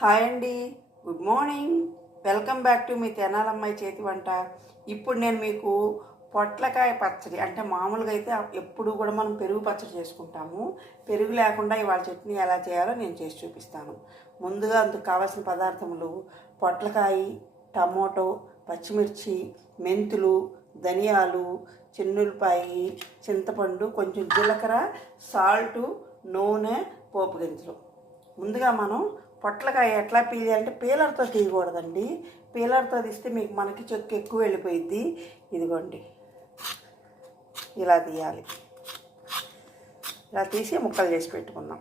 Hi అండి. Good morning. Welcome back to మీ తెనాలమ్మాయి చేతి వంట. ఇప్పుడు నేను మీకు పొట్లకాయ పచ్చడి అంటే మామూలుగా అయితే ఎప్పుడు కూడా మనం పెరుగు పచ్చడి చేసుకుంటాము. పెరుగు లేకుండా ఇవాళ చట్నీ ఎలా చేయాలో నేను చేసి చూపిస్తాను. ముందుగా అందుకు కావాల్సిన పదార్థములు పొట్లకాయ టమోటో పచ్చిమిర్చి మెంతులు ధనియాలు చిన్నులపాయి చింతపండు కొంచెం జీలకర్ర సాల్టు నూనె పోపు గింజలు. ముందుగా మనం పొట్లకాయ ఎట్లా పీయాలంటే పీలర్తో తీయకూడదండి. పీలర్తో తీస్తే మీకు మనకి చెక్కు ఎక్కువ వెళ్ళిపోయిద్ది. ఇదిగోండి. ఇలా తీయాలి. ఇలా తీసి ముక్కలు చేసి పెట్టుకుందాం.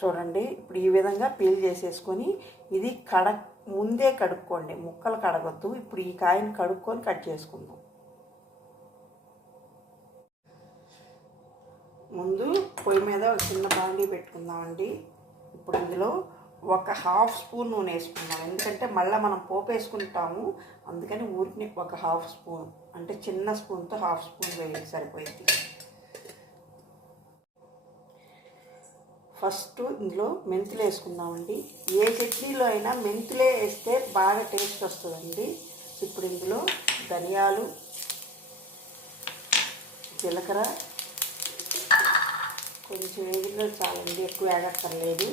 చూడండి ఇప్పుడు ఈ విధంగా పీల్ చేసేసుకొని ఇది కడ ముందే కడుక్కోండి. ముక్కలు కడగొద్దు. ఇప్పుడు ఈ కాయను కడుక్కొని కట్ చేసుకుందాం. ముందు పొయ్యి మీద ఒక చిన్న బాండీ పెట్టుకుందామండి. ఇప్పుడు ఇందులో ఒక హాఫ్ స్పూన్ నూనె వేసుకుందాం. ఎందుకంటే మళ్ళీ మనం పోపు వేసుకుంటాము. అందుకని ఊరికి ఒక హాఫ్ స్పూన్ అంటే చిన్న స్పూన్తో హాఫ్ స్పూన్ వేయక సరిపోయింది. ఫస్ట్ ఇందులో మెంతులు వేసుకుందామండి. ఏ చట్నీలో అయినా మెంతులే వేస్తే బాగా టేస్ట్ వస్తుందండి. ఇప్పుడు ఇందులో ధనియాలు జీలకర్ర కొంచెం వేగిలో చాలండి ఎక్కువ వేగక్కర్లేదు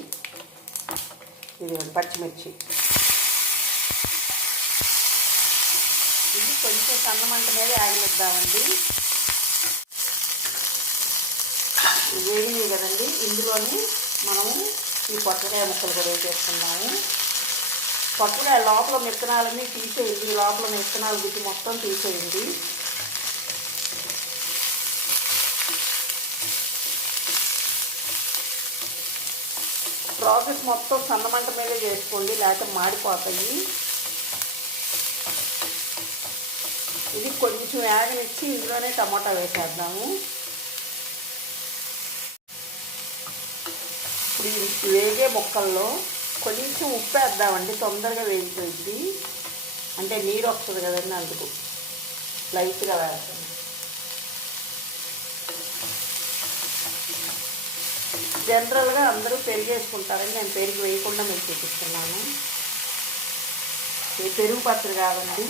ఇది పచ్చిమిర్చి. ఇది కొంచెం సన్నమంట మీద యాగనిద్దామండి వేగినవి కదండి ఇందులోని మనము ఈ పొట్టకాయ ముక్కలు కూడా వేసేసుకున్నాము పొట్టకాయ లోపల విత్తనాలన్నీ తీసేయండి లోపల విత్తనాలు గుట్టి మొత్తం తీసేయండి. ప్రాసెస్ మొత్తం సన్నమంట మీదే చేసుకోండి లేకపోతే మాడిపోతాయి. ఇది కొంచెం వేగనిచ్చి ఇందులోనే టమాటా వేసేద్దాము. ఇప్పుడు వేగే ముక్కల్లో కొంచెం ఉప్పు వేద్దామండి తొందరగా వేగిపోయింది అంటే నీరు వస్తుంది కదండి అందుకు. లైట్గా వేస్తాం జనరల్గా అందరూ పెరుగు వేసుకుంటారని నేను పెరుగు వేయకుండా మీకు చూపిస్తున్నాను. ఇది పెరుగు పచ్చడి కాదండి.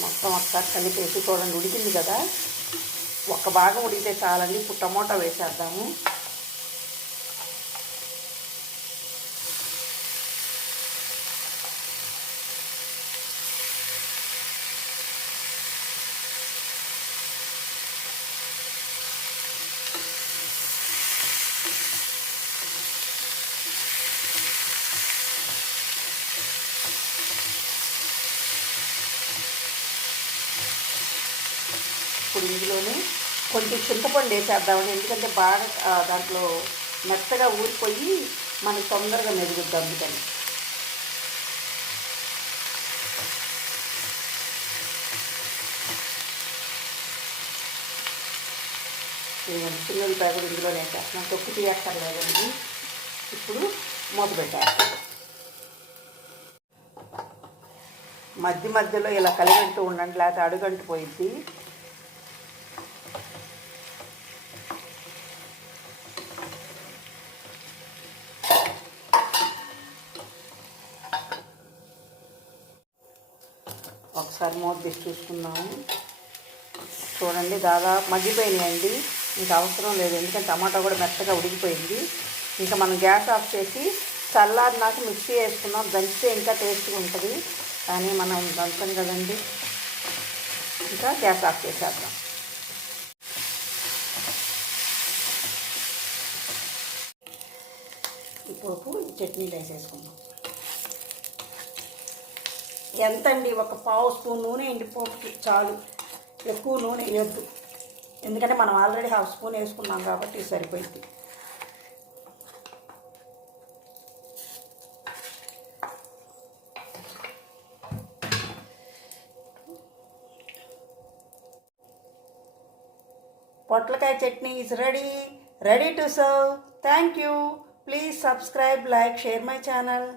మొత్తం ఒకసారి కలిపేసి చూడండి ఉడికింది కదా. ఒక్క భాగం ఉడికితే చాలండి. ఇప్పుడు టమోటా వేసేద్దాము. ఇప్పుడు ఇందులోనే కొంచెం చింతపండు వేసేద్దామండి ఎందుకంటే బాగా దాంట్లో మెత్తగా ఊరిపోయి మనకు తొందరగా మెరుగుద్ది అందుకని. ఇదిగోండి, చిన్నది కూడా ఇందులోనే వేసేస్తున్నాం తొక్కు తీయక్కర్లేదండి ఇప్పుడు మూత పెట్టేస్తాం మధ్య మధ్యలో ఇలా కలిగంటూ ఉండండి లేకపోతే అడుగంటు పోయిద్ది. ఒకసారి మూత తీసి చూసుకుందాము. చూడండి దాదాపు మగ్గిపోయినాయండి. ఇంకా అవసరం లేదు ఎందుకంటే టమాటా కూడా మెత్తగా ఉడికిపోయింది. ఇంకా మనం గ్యాస్ ఆఫ్ చేసి చల్లారినాక మిక్సీ వేసుకున్నాం. దంచితే ఇంకా టేస్ట్గా ఉంటుంది. కానీ మనం దంచం కదండి. ఇంకా గ్యాస్ ఆఫ్ చేసేద్దాం. ఇప్పుడు ఈ చట్నీలు వేసేసుకుందాం. ఎంతండి? ఒక పావు స్పూన్ నూనె ఎండిపోపుకి చాలు. ఎక్కువ నూనె వేయద్దు. ఎందుకంటే మనం ఆల్రెడీ హాఫ్ స్పూన్ వేసుకున్నాం కాబట్టి సరిపోయింది. పొట్లకాయ chutney is ready ready to serve thank you please subscribe like share my channel